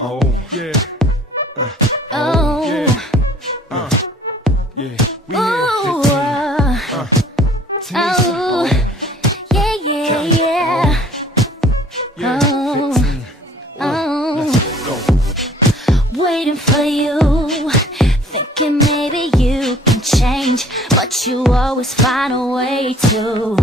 Oh yeah. Oh yeah. Yeah. We ooh, here. oh yeah, yeah, yeah. Yeah. Oh. 15. Let's go. Waiting for you, thinking maybe you can change, but you always find a way to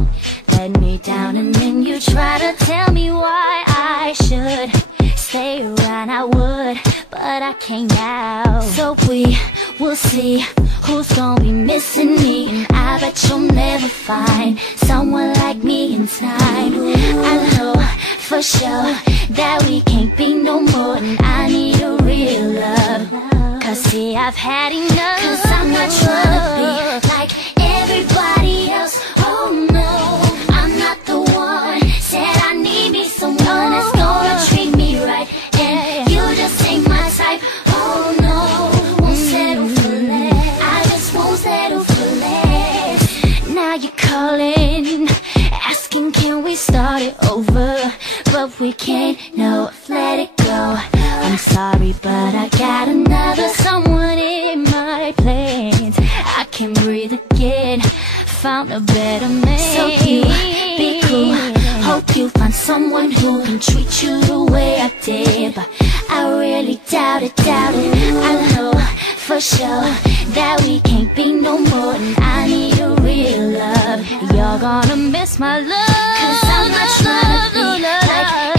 let me down. And then you try to tell me why I should stay around. I would, but I can't now. So we will see who's gonna be missing me, and I bet you'll never find someone like me in time. I know for sure that we can't be no more, and I need a real love. Cause see, I've had enough. Cause I'm not trying to be like everybody else. Oh no, I'm not the one. Said I need me someone that's gonna treat me right, and you just ain't my type. Oh no, won't settle for less. I just won't settle for less. Now you're calling, asking can we start it over, but we can't, no, let it go. I'm sorry, but I got another someone in my plans. I can breathe again, found a better man. So you be cool, hope you find someone who can treat you the way I did, but I really doubt it, doubt it. I know for sure that we can't be no more, and I need a real love. You're gonna miss my love, cause I'm not trying to be like